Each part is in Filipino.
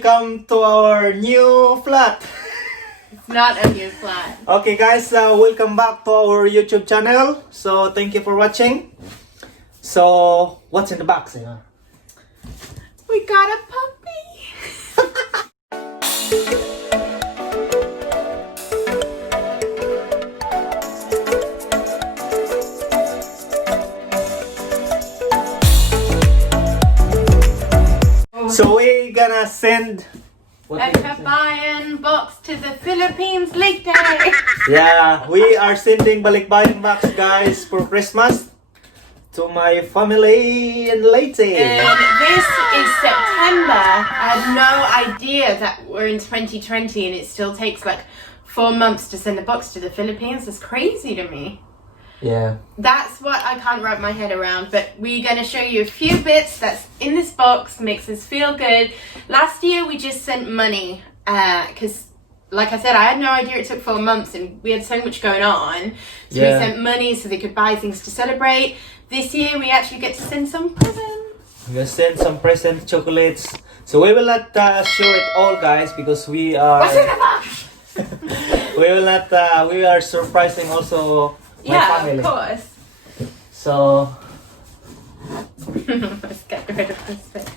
welcome to our new flat. It's not a new flat. Okay guys, welcome back to our YouTube channel. So thank you for watching. So what's in the box? We got a puppy. So we're gonna send Balikbayan Box to the Philippines later. yeah, we are sending Balikbayan Box guys for Christmas to my family in Leyte. And this is September. I had no idea that we're in 2020 and it still takes like 4 months to send a box to the Philippines. That's crazy to me. Yeah. That's what I can't wrap my head around, but we're going to show you a few bits that's in this box, makes us feel good. Last year we just sent money because like I said, I had no idea it took 4 months and we had so much going on. So we sent money so they could buy things to celebrate. This year we actually get to send some presents. We're gonna send some presents, chocolates. So we will not show it all guys because we are... What's in the box? we will not, we are surprising also my family. Of course. So... Let's get rid of this bit.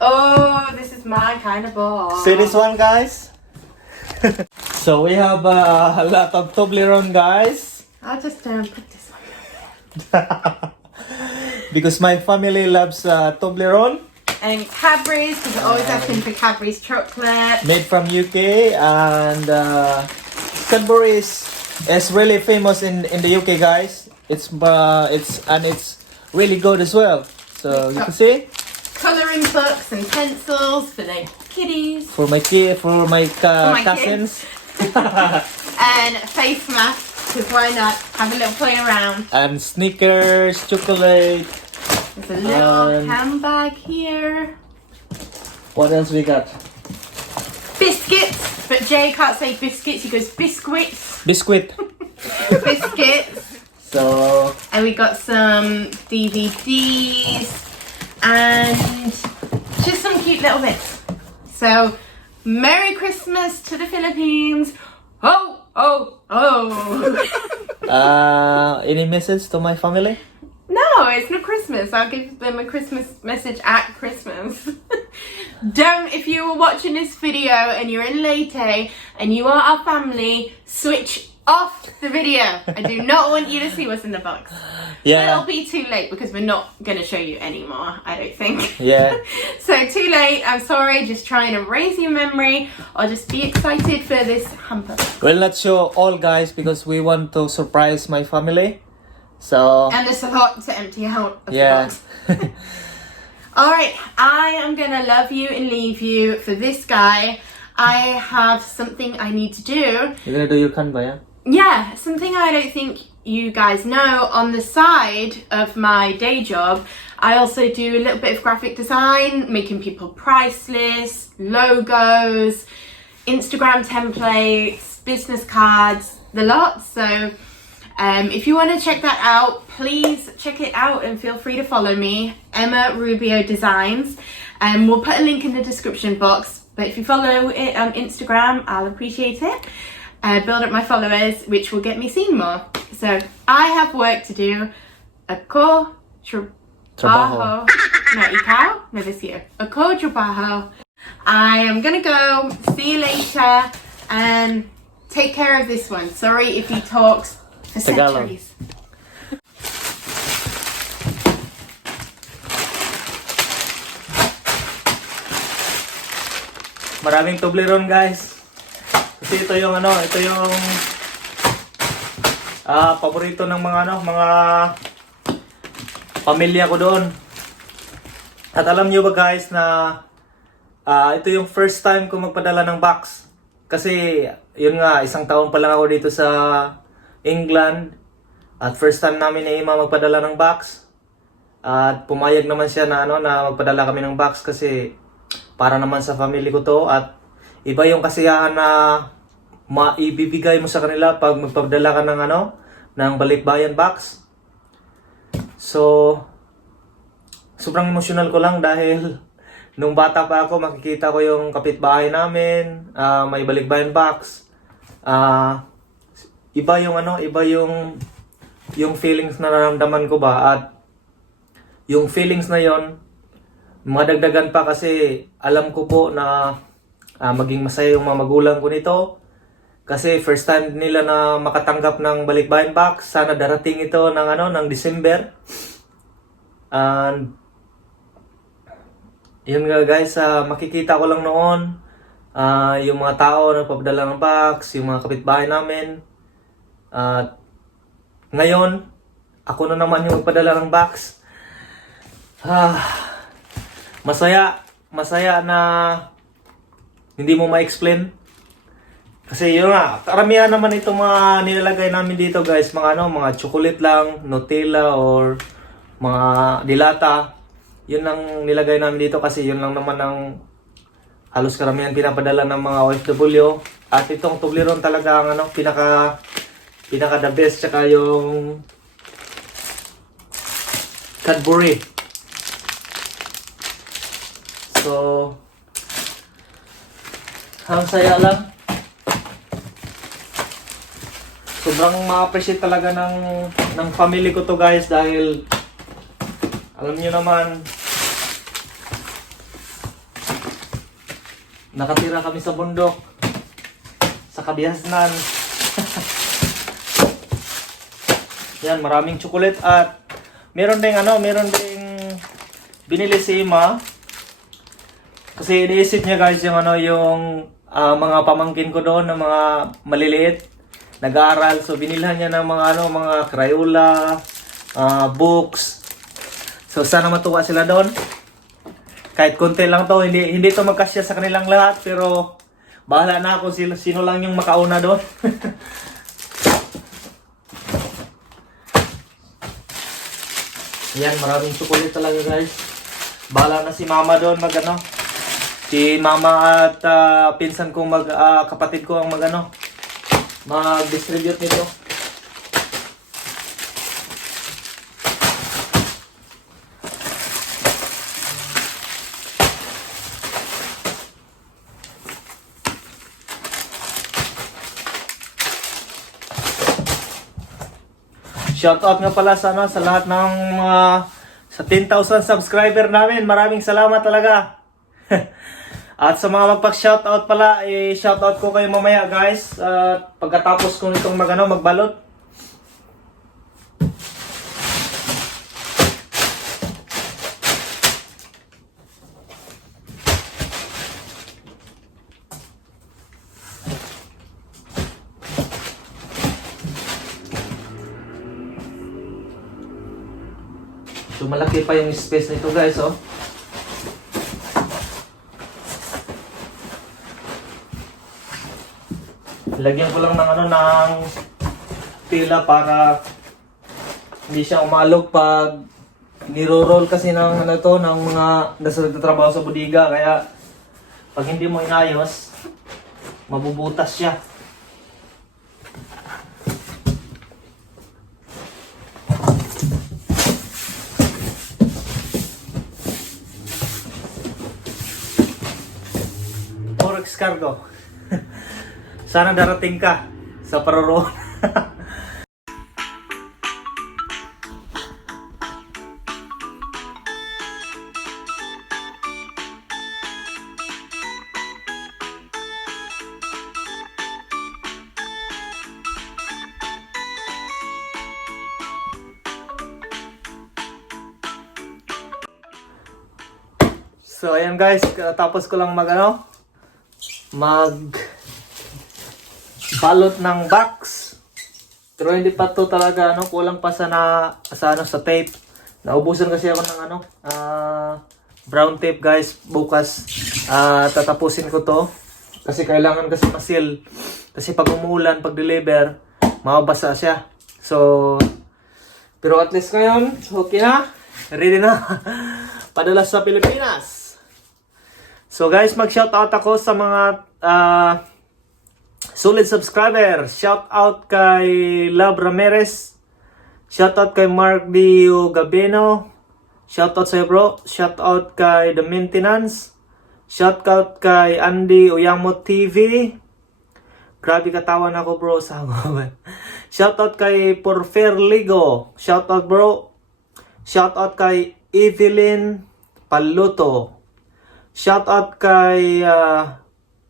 Oh, this is my kind of box. See this one guys? So we have a lot of Toblerone guys. I'll just put this one. Because my family loves Toblerone. And Cadbury's, because they're always asking for Cadbury's chocolate. Made from UK, and Cadbury's is really famous in the UK guys. It's really good as well. So you can see. Colouring books and pencils for the kiddies. For my cousins. And face masks, because why not? Have a little play around. And Snickers, chocolate. There's a little handbag here. What else we got? Biscuits, but Jay can't say biscuits, he goes biscuits. Biscuit. Biscuits. So... And we got some DVDs and just some cute little bits. So, Merry Christmas to the Philippines. Oh, oh, oh. Any message to my family? No, it's not Christmas. I'll give them a Christmas message at Christmas. If you were watching this video and you're in Leyte and you are our family, switch off the video. I do not want you to see what's in the box. Yeah. It'll be too late because we're not going to show you anymore, I don't think. Yeah. So too late, I'm sorry, just trying to raise your memory or just be excited for this hamper. We'll not show all guys because we want to surprise my family. So... And there's a lot to empty out of the box. Alright, I am going to love you and leave you for this guy. I have something I need to do. You're going to do your Canva, yeah? Yeah, something I don't think you guys know. On the side of my day job, I also do a little bit of graphic design, making people price lists, logos, Instagram templates, business cards, the lot. So if you want to check that out, please check it out and feel free to follow me, Emma Rubio Designs. We'll put a link in the description box, but if you follow it on Instagram, I'll appreciate it. Build up my followers, which will get me seen more. So I have work to do. Trabajo. No, ikaw? No, this year. Trabajo. I am gonna go. See you later. And take care of this one. Sorry if he talks for centuries. Maraming Toblerone guys. Kasi ito yung paborito ng mga pamilya ko doon. At alam niyo ba guys na ito yung first time ko magpadala ng box. Kasi yun nga, 1 taon pa lang ako dito sa England. At first time namin ni Ima magpadala ng box. At pumayag naman siya na na magpadala kami ng box kasi para naman sa family ko to. At iba yung kasiyahan na maibibigay mo sa kanila pag magpadala ka ng Balikbayan Box. So sobrang emotional ko lang dahil nung bata pa ako, makikita ko yung kapitbahay namin, may Balikbayan Box. Iba yung iba yung feelings na nararamdaman ko ba, at yung feelings na yon madagdagan pa kasi alam ko po na maging masaya yung mga magulang ko nito. Kasi first time nila na makatanggap ng Balikbayan Box. Sana darating ito ng December. And yun nga guys, makikita ko lang noon yung mga tao na nagpapadala ng box, yung mga kapitbahay namin. At ngayon, ako na naman yung nagpadala ng box. Masaya na hindi mo ma-explain. Kasi yun nga, karamihan naman itong mga nilalagay namin dito guys, mga chocolate lang, Nutella or mga dilata. Yun lang nilagay namin dito kasi yun lang naman ang halos karamihan pinapadala ng mga OFW. At itong Toblerone talaga ang pinaka the best, tsaka yung Cadbury. So, ang saya lang. Sobrang ma-appreciate talaga ng family ko to guys, dahil alam niyo naman, nakatira kami sa bundok, sa Kabihasnan. Yan, maraming chocolate at meron ding binili si Ima. Kasi iniisip niya guys yung mga pamangkin ko doon na mga maliliit, nag-aaral. So binilhan niya ng mga Crayola, books. So sana matuwa sila doon. Kahit konti lang to, hindi to magkasya sa kanilang lahat, pero bahala na kung sino lang yung makauna doon. Yan, maraming chocolate talaga guys. Bahala na si Mama doon si Mama at pinsan kong kapatid ko ang mag-distribute nito. Shoutout nga pala sa lahat ng sa 10,000 subscriber namin. Maraming salamat talaga. At sa mga magpa-shoutout pala, shoutout ko kayo mamaya guys. Pagkatapos ko nitong magbalot. So malaki pa yung space nito guys, oh. Lagyan ko lang ng tela para hindi siya umalog pag niro-roll kasi ng mga nasa nagtatrabaho sa bodega, kaya pag hindi mo inayos, mabubutas siya. Forex cargo. Sana darating ka sa paroroon. So ayan guys, tapos ko lang mag balot ng box. Pero hindi pa to talaga kulang pa sa tape. Naubusan kasi ako ng brown tape guys. Bukas tatapusin ko to kasi kailangan kasi ma-seal. Kasi pag umuulan, pag deliver, mababasa siya. So pero at least ngayon, okay na. Ready na. Padala sa Pilipinas. So guys, mag-shoutout ako sa mga solid subscriber. Shout out kay Love Ramirez. Shout out kay Mark Dio Gabeno. Shoutout sa'yo bro. Shoutout kay The Maintenance. Shoutout kay Andy Uyamot TV. Grabe katawan ako bro sa Shoutout kay Porfer Ligo. Shoutout bro. Shoutout kay Evelyn Paluto. Shoutout kay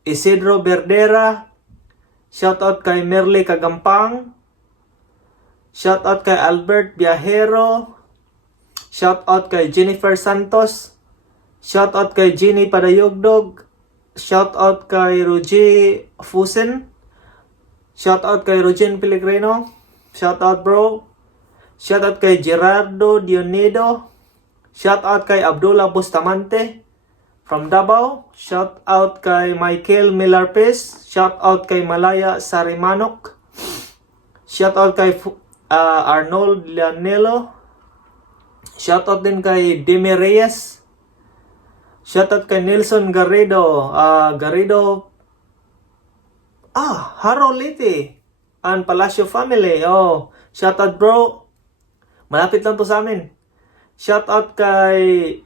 Isidro Berdera. Shoutout kay Merle Kagampang. Shoutout kay Albert Viajero. Shoutout kay Jennifer Santos. Shoutout kay Jeannie Padayogdog. Shoutout kay Rogie Fusen. Shoutout kay Rogin Pellegrino. Shoutout bro. Shoutout kay Gerardo Dionido. Shoutout kay Abdullah Bustamante from Davao. Shoutout kay Michael Milarpes. Shoutout kay Malaya Sarimanok. Shoutout kay Arnold Lianelo. Shoutout din kay Demi Reyes. Shoutout kay Nelson Garrido. Haro Liti and Palacio family. Shoutout bro. Malapit lang to sa amin. Shoutout kay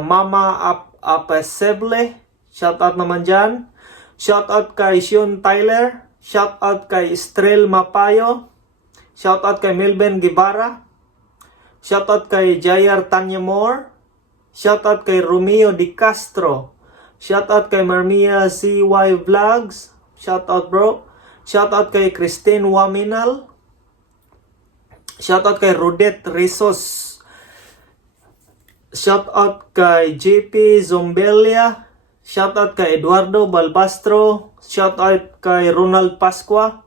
Mama Apeseble. Shoutout naman dyan. Shoutout kay Sean Tyler. Shoutout kay Estrel Mapayo. Shoutout kay Melvin Guevara. Shoutout kay Jayar Tanyamor. Shoutout kay Romeo Di Castro. Shoutout kay Marmia CY Vlogs. Shoutout bro. Shoutout kay Christine Waminal. Shoutout kay Rodette Rizos. Shoutout kay JP Zombelia. Shoutout kay Eduardo Balbastro. Shoutout kay Ronald Pasqua.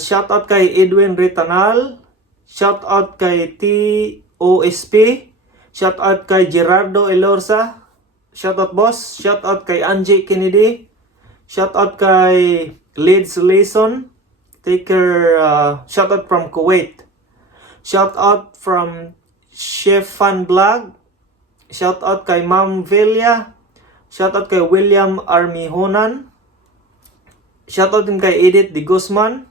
Shoutout kay Edwin Ritanal. Shoutout kay TOSP. Shoutout kay Gerardo Elorza. Shoutout boss. Shoutout kay Angie Kennedy. Shoutout kay Lids Leeson. Shoutout from Kuwait. Shoutout from Chef Fan Vlog. Shoutout kay Ma'am Velia. Shoutout kay William Armihonan. Shoutout din kay Edith Di Guzman.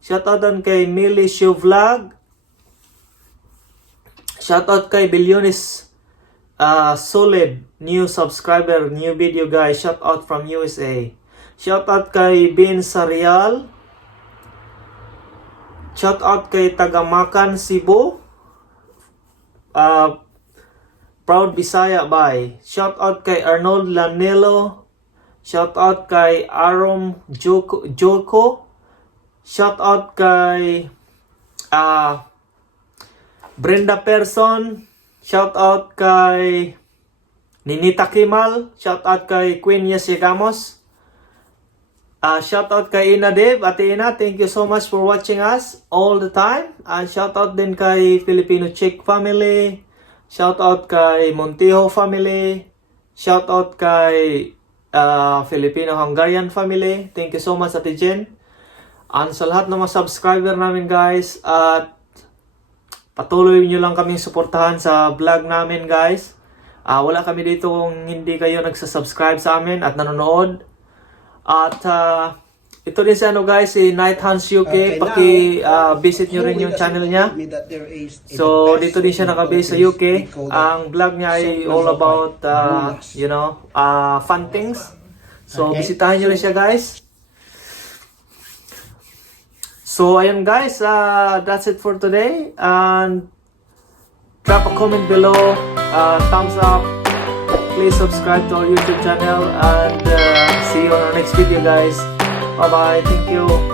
Shoutout din kay Millie Show Vlog. Shoutout kay Billionis Solid, new subscriber, new video guys. Shoutout from USA. Shoutout kay Bin Sarial. Shoutout kay Tagamakan Cebu. Proud Bisaya bye. Shoutout kay Arnold Lanelo. Shoutout kay Arom Joko. Shoutout kay Brenda Person. Shoutout kay Ninita Kimal. Shoutout kay Queen Yesigamos. Shoutout kay Ina Deb. Ate Ina, thank you so much for watching us all the time. Shoutout din kay Filipino Chick family. Shoutout kay Montijo family. Shoutout kay Filipino-Hungarian family. Thank you so much, Ate Jen. Sa lahat ng mga subscriber namin guys, at patuloy nyo lang kaming suportahan sa vlog namin guys. Wala kami dito kung hindi kayo nagsasubscribe sa amin at nanonood. At ito din si guys, si Night Hans UK. Paki-visit nyo rin yung channel niya. So dito din siya nakabase sa UK. Ang vlog niya ay all about fun things. So bisitahin nyo rin siya guys. So ayun guys, that's it for today, and drop a comment below, thumbs up, please subscribe to our YouTube channel, and see you on our next video guys. Bye bye, thank you.